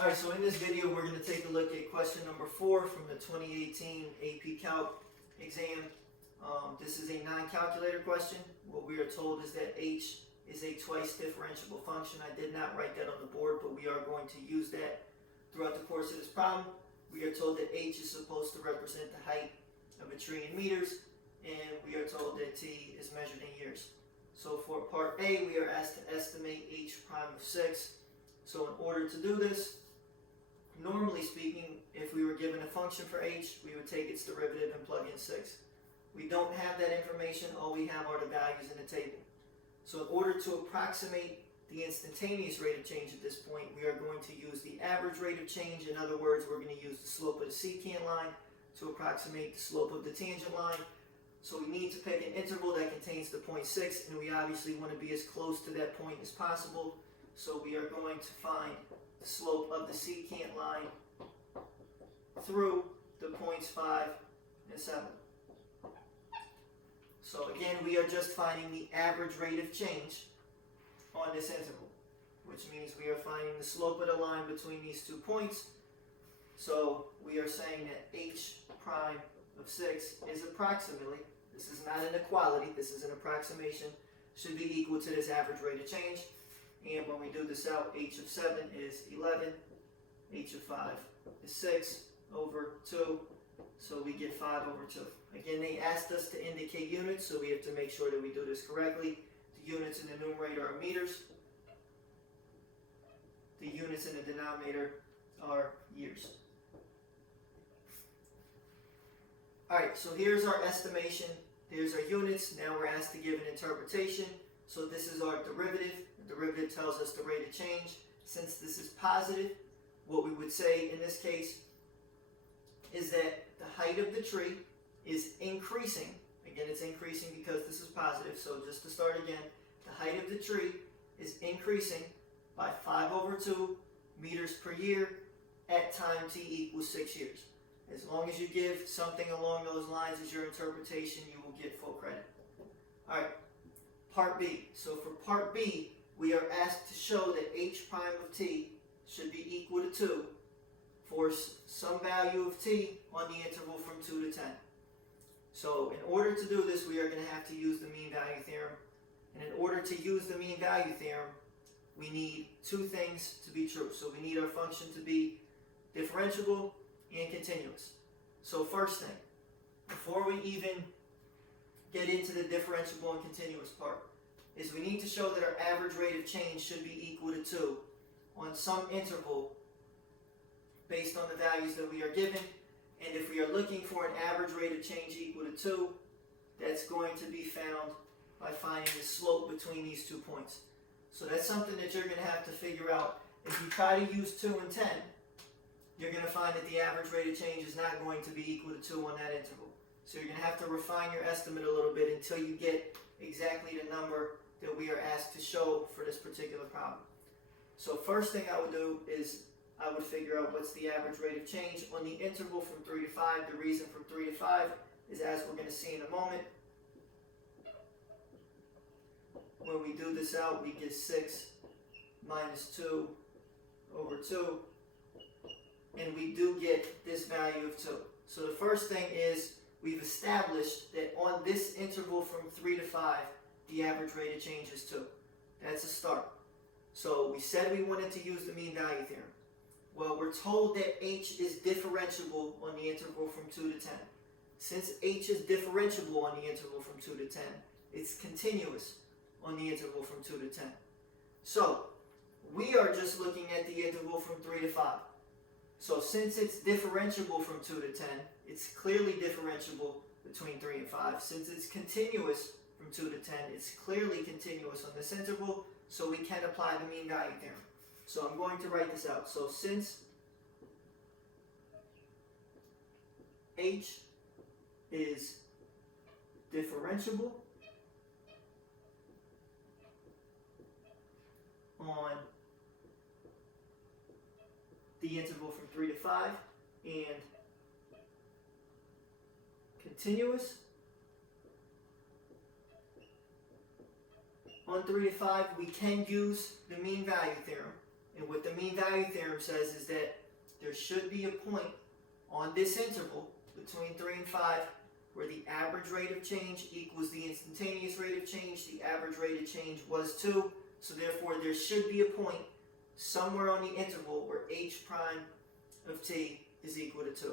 Alright, so in this video we're going to take a look at question number 4 from the 2018 AP Calc exam. This is a non-calculator question. What we are told is that h is a twice differentiable function. I did not write that on the board, but we are going to use that throughout the course of this problem. We are told that h is supposed to represent the height of a tree in meters, and we are told that t is measured in years. So for part A, we are asked to estimate h prime of 6. So in order to do this, normally speaking, if we were given a function for h, we would take its derivative and plug in 6. We don't have that information, all we have are the values in the table. So in order to approximate the instantaneous rate of change at this point, we are going to use the average rate of change. In other words, we're going to use the slope of the secant line to approximate the slope of the tangent line. So we need to pick an interval that contains the point 6, and we obviously want to be as close to that point as possible. So we are going to find the slope of the secant line through the points 5 and 7. So again, we are just finding the average rate of change on this interval, which means we are finding the slope of the line between these 2 points. So we are saying that h prime of 6 is approximately, this is not an equality, this is an approximation, should be equal to this average rate of change. And when we do this out, h of 7 is 11, h of 5 is 6 over 2, so we get 5 over 2. Again, they asked us to indicate units, so we have to make sure that we do this correctly. The units in the numerator are meters. The units in the denominator are years. Alright, so here's our estimation. Here's our units. Now we're asked to give an interpretation. So this is our derivative. The derivative tells us the rate of change. Since this is positive, what we would say in this case is that the height of the tree is increasing. Again, it's increasing because this is positive. So just to start again, the height of the tree is increasing by 5 over 2 meters per year at time t equals 6 years. As long as you give something along those lines as your interpretation, you will get full credit. Alright, part B. So for part B, we are asked to show that h prime of t should be equal to 2 for some value of t on the interval from 2 to 10. So in order to do this, we are going to have to use the mean value theorem. And in order to use the mean value theorem, we need 2 things to be true. So we need our function to be differentiable and continuous. So first thing, before we even get into the differentiable and continuous part, is we need to show that our average rate of change should be equal to 2 on some interval based on the values that we are given. And if we are looking for an average rate of change equal to 2, that's going to be found by finding the slope between these 2 points. So that's something that you're going to have to figure out. If you try to use 2 and 10, you're going to find that the average rate of change is not going to be equal to 2 on that interval. So you're going to have to refine your estimate a little bit until you get exactly the number that we are asked to show for this particular problem. So first thing I would do is I would figure out what's the average rate of change on the interval from 3 to 5. The reason from 3 to 5 is, as we're going to see in a moment, when we do this out, we get 6 minus 2 over 2, and we do get this value of 2. So the first thing is we've established that on this interval from 3 to 5, the average rate of change is 2. That's a start. So we said we wanted to use the mean value theorem. Well, we're told that h is differentiable on the interval from 2 to 10. Since h is differentiable on the interval from 2 to 10, it's continuous on the interval from 2 to 10. So we are just looking at the interval from 3 to 5. So since it's differentiable from 2 to 10, it's clearly differentiable between 3 and 5. Since it's continuous from 2 to 10, it's clearly continuous on this interval, so we can apply the mean value theorem. So I'm going to write this out. So since h is differentiable on the interval from 3 to 5 and continuous on 3 to 5, we can use the mean value theorem And what the mean value theorem says is that there should be a point on this interval between 3 and 5 where the average rate of change equals the instantaneous rate of change. The average rate of change was 2, so therefore there should be a point somewhere on the interval where h prime of t is equal to 2.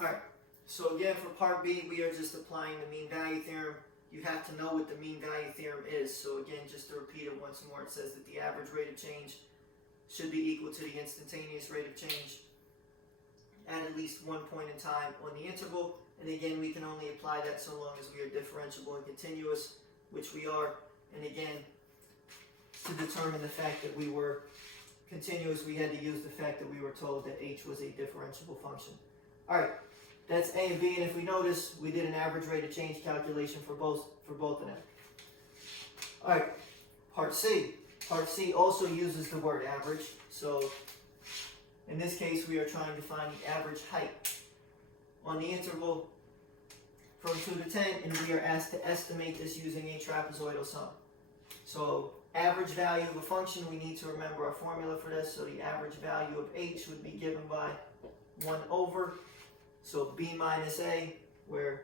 Alright, so again for part B, we are just applying the mean value theorem. You have to know what the mean value theorem is. So again, just to repeat it once more, it says that the average rate of change should be equal to the instantaneous rate of change at least one point in time on the interval. And again, we can only apply that so long as we are differentiable and continuous, which we are. And again, to determine the fact that we were continuous, we had to use the fact that we were told that h was a differentiable function. Alright, that's A and B, and if we notice, we did an average rate of change calculation for both of them. Alright, part C. Part C also uses the word average, so in this case we are trying to find the average height on the interval from 2 to 10, and we are asked to estimate this using a trapezoidal sum. So average value of a function, we need to remember our formula for this, so the average value of h would be given by 1 over, so b minus a, where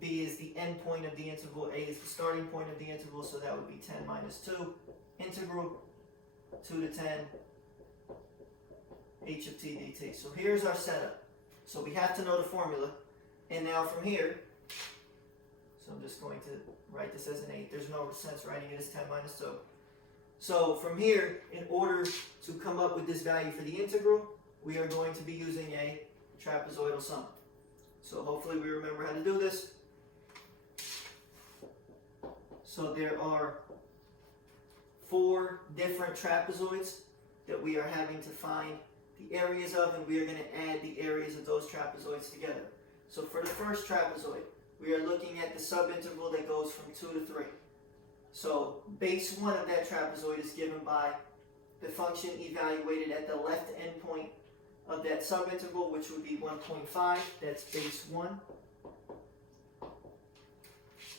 b is the end point of the interval, a is the starting point of the interval, so that would be 10 minus 2, integral 2 to 10 h of t dt. So here's our setup. So we have to know the formula, and now from here, so I'm just going to write this as an 8, there's no sense writing it as 10 minus 2. So from here, in order to come up with this value for the integral, we are going to be using a trapezoidal sum. So hopefully we remember how to do this. So there are 4 different trapezoids that we are having to find the areas of, and we are going to add the areas of those trapezoids together. So for the first trapezoid, we are looking at the subinterval that goes from 2 to 3. So base 1 of that trapezoid is given by the function evaluated at the left endpoint of that subinterval, which would be 1.5. That's base 1.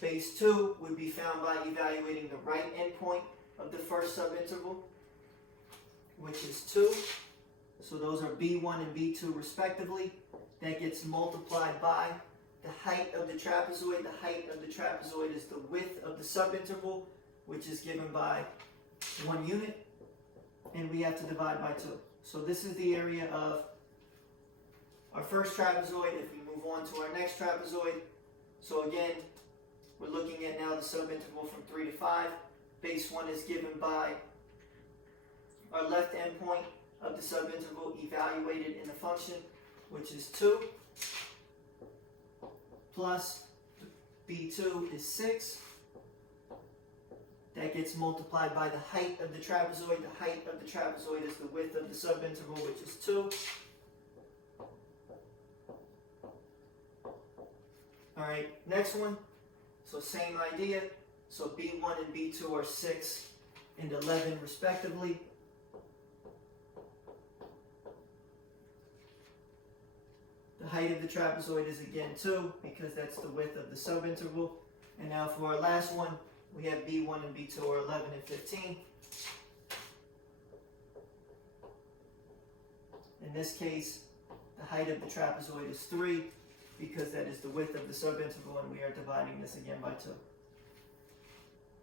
Base 2 would be found by evaluating the right endpoint of the first subinterval, which is 2. So those are B1 and B2 respectively. That gets multiplied by the height of the trapezoid. The height of the trapezoid is the width of the subinterval, which is given by 1 unit, and we have to divide by 2. So this is the area of our first trapezoid. If we move on to our next trapezoid, so again, we're looking at now the subinterval from 3 to 5. Base 1 is given by our left endpoint of the subinterval evaluated in the function, which is 2, plus B2 is 6. That gets multiplied by the height of the trapezoid. The height of the trapezoid is the width of the subinterval, which is 2. Alright, next one. So same idea. So B1 and B2 are 6 and 11 respectively. The height of the trapezoid is again 2, because that's the width of the subinterval. And now for our last one, we have B1 and B2 are 11 and 15. In this case, the height of the trapezoid is 3, because that is the width of the subinterval, and we are dividing this again by 2.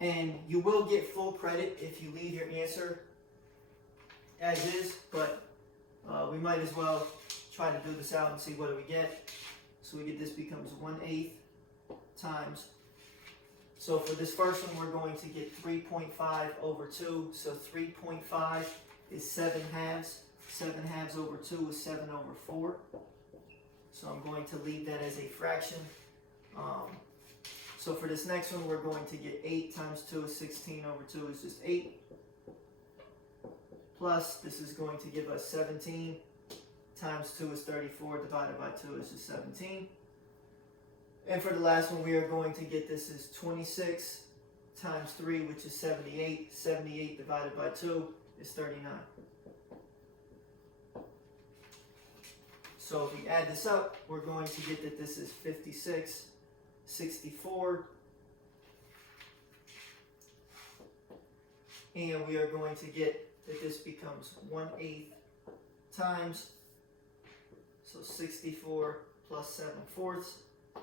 And you will get full credit if you leave your answer as is, but we might as well try to do this out and see what do we get. So we get this becomes 1/8 times. So for this first one, we're going to get 3.5 over 2. So 3.5 is 7 halves. 7 halves over 2 is 7 over 4. So I'm going to leave that as a fraction. So for this next one, we're going to get 8 times 2 is 16 over 2 is just 8. plus this is going to give us 17 times 2 is 34, divided by 2 is just 17. And for the last one, we are going to get this is 26 times 3, which is 78. 78 divided by 2 is 39. So if we add this up, we're going to get that this is 56, 64, and we are going to get that this becomes 1/8 times, so 64 plus 7/4.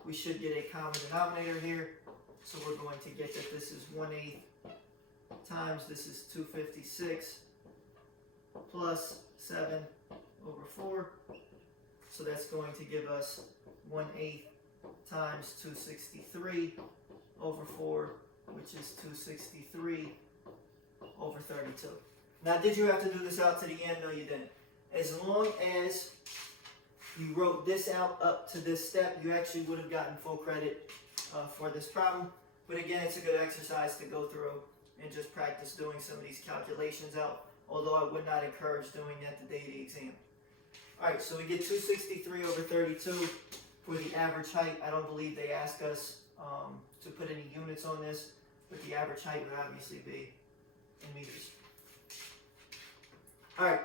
We should get a common denominator here, so we're going to get that this is 1/8 times, this is 256 plus 7/4. So that's going to give us 1/8 times 263/4, which is 263/32. Now, did you have to do this out to the end? No, you didn't. As long as you wrote this out up to this step, you actually would have gotten full credit for this problem. But again, it's a good exercise to go through and just practice doing some of these calculations out, although I would not encourage doing that the day of the exam. Alright, so we get 263/32 for the average height. I don't believe they ask us to put any units on this, but the average height would obviously be in meters. Alright,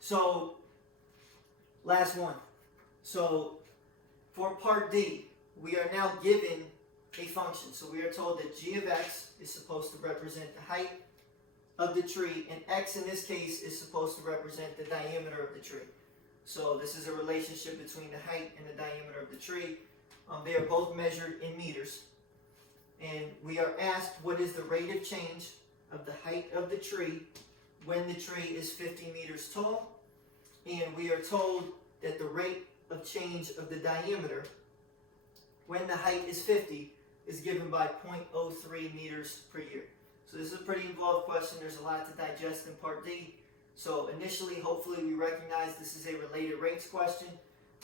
so last one. So for part D, we are now given a function. So we are told that g of x is supposed to represent the height of the tree, and x in this case is supposed to represent the diameter of the tree. So this is a relationship between the height and the diameter of the tree. They are both measured in meters, and we are asked what is the rate of change of the height of the tree when the tree is 50 meters tall, and we are told that the rate of change of the diameter when the height is 50 is given by 0.03 meters per year. So this is a pretty involved question. There's a lot to digest in part D. So initially, hopefully we recognize this is a related rates question.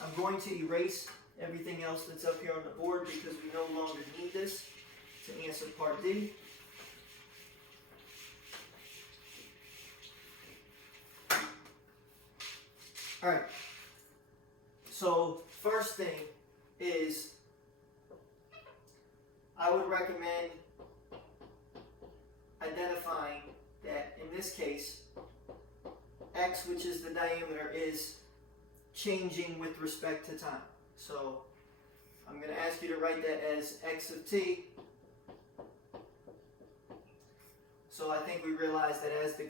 I'm going to erase everything else that's up here on the board because we no longer need this to answer part D. Alright, so first thing is I would recommend identifying that in this case, x, which is the diameter, is changing with respect to time. So I'm going to ask you to write that as x of t. So I think we realize that as the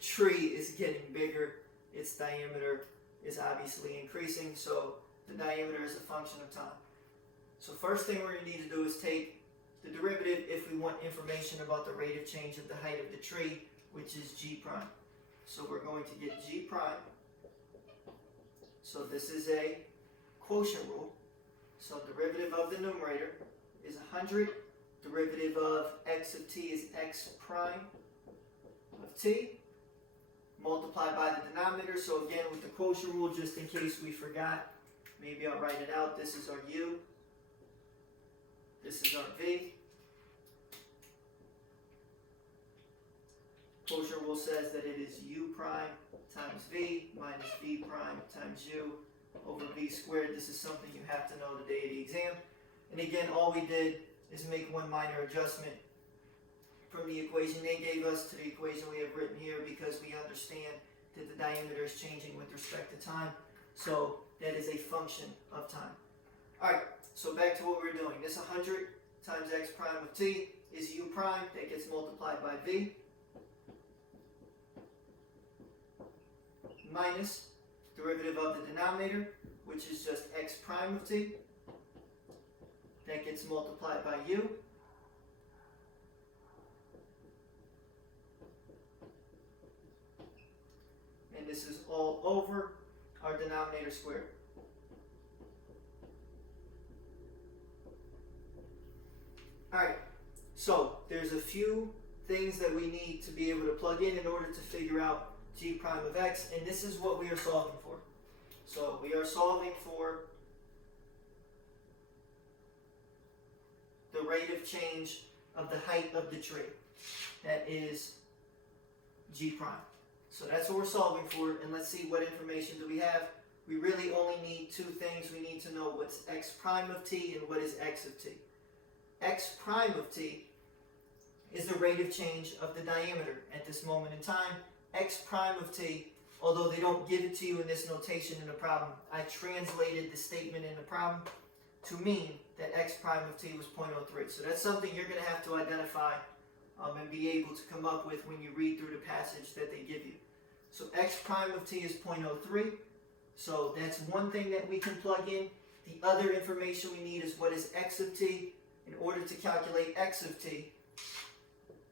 tree is getting bigger, its diameter is obviously increasing, so the diameter is a function of time. So first thing we're going to need to do is take the derivative if we want information about the rate of change of the height of the tree, which is g prime. So we're going to get g prime. So this is a quotient rule. So derivative of the numerator is 100. Derivative of x of t is x prime of t, multiplied by the denominator. So again, with the quotient rule, just in case we forgot, maybe I'll write it out. This is our u. This is our v. Quotient rule says that it is u prime times v minus v prime times u over v squared. This is something you have to know the day of the exam. And again, all we did is make one minor adjustment from the equation they gave us to the equation we have written here, because we understand that the diameter is changing with respect to time. So that is a function of time. Alright, so back to what we're doing. This 100 times x prime of t is u prime. That gets multiplied by v. Minus derivative of the denominator, which is just x prime of t. That gets multiplied by u. And this is all over our denominator squared. Alright, so there's a few things that we need to be able to plug in order to figure out g prime of x, and this is what we are solving for. So we are solving for the rate of change of the height of the tree. That is g prime. So that's what we're solving for, and let's see what information do we have. We really only need two things. We need to know what's x prime of t and what is x of t. X prime of t is the rate of change of the diameter at this moment in time. X prime of t, although they don't give it to you in this notation in the problem, I translated the statement in the problem to mean that x prime of t was 0.03. So that's something you're going to have to identify and be able to come up with when you read through the passage that they give you. So x prime of t is 0.03. So that's one thing that we can plug in. The other information we need is what is x of t. In order to calculate x of t,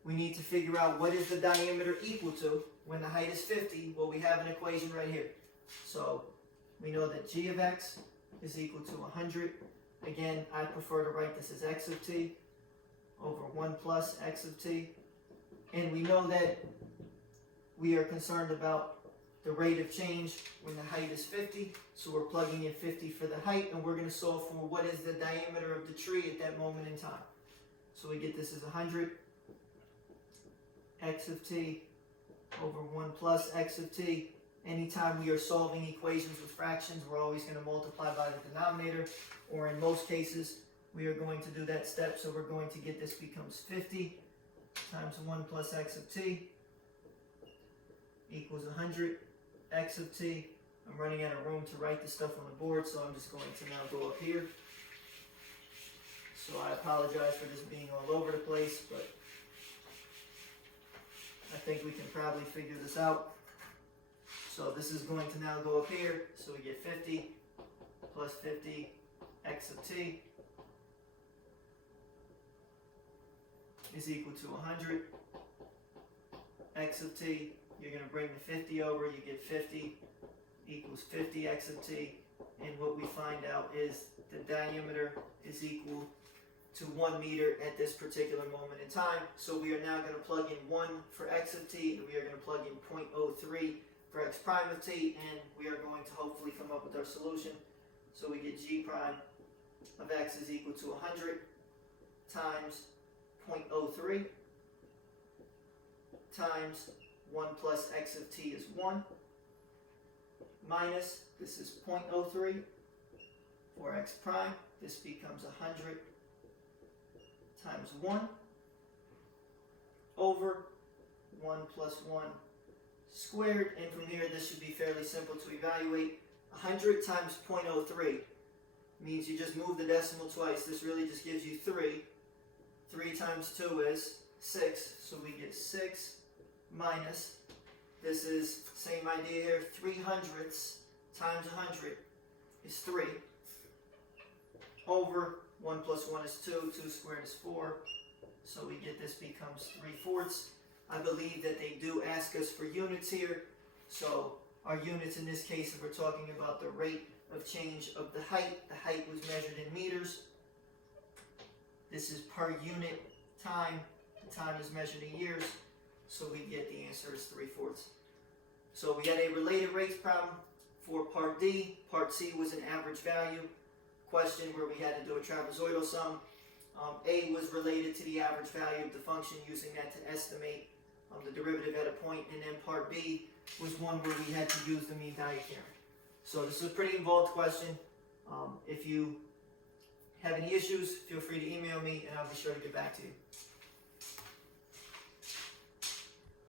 we need to figure out what is the diameter equal to when the height is 50. Well, we have an equation right here. So we know that g of x is equal to 100. Again, I prefer to write this as x of t over 1 plus x of t. And we know that we are concerned about the rate of change when the height is 50. So we're plugging in 50 for the height, and we're going to solve for what is the diameter of the tree at that moment in time. So we get this as 100 x of t over 1 plus x of t. Anytime we are solving equations with fractions, we're always going to multiply by the denominator, or in most cases, we are going to do that step. So we're going to get this becomes 50 times 1 plus x of t equals 100 x of t. I'm running out of room to write this stuff on the board, so I'm just going to now go up here. So I apologize for this being all over the place, but I think we can probably figure this out. So this is going to now go up here. So we get 50 plus 50 x of t is equal to 100 x of t. You're going to bring the 50 over. You get 50 equals 50 x of t. And what we find out is the diameter is equal to 1 meter at this particular moment in time. So we are now going to plug in 1 for x of t, and we are going to plug in 0.03 for x prime of t, and we are going to hopefully come up with our solution. So we get g prime of x is equal to 100 times 0.03 times 1 plus x of t is 1 minus, this is 0.03 for x prime. This becomes 100 times 1 over 1 plus 1 squared, and from here this should be fairly simple to evaluate. 100 times 0.03 means you just move the decimal twice. This really just gives you 3. 3 times 2 is 6, so we get 6 minus, this is same idea here, 300ths times 100 is 3 over 1 plus 1 is 2, 2 squared is 4, so we get this becomes 3/4. I believe that they do ask us for units here, so our units in this case, if we're talking about the rate of change of the height was measured in meters. This is per unit time, the time is measured in years, so we get the answer is 3/4. So we had a related rates problem for part D. Part C was an average value question where we had to do a trapezoidal sum. A was related to the average value of the function, using that to estimate the derivative at a point, and then part B was one where we had to use the mean value theorem. So this is a pretty involved question. If you have any issues, feel free to email me and I'll be sure to get back to you.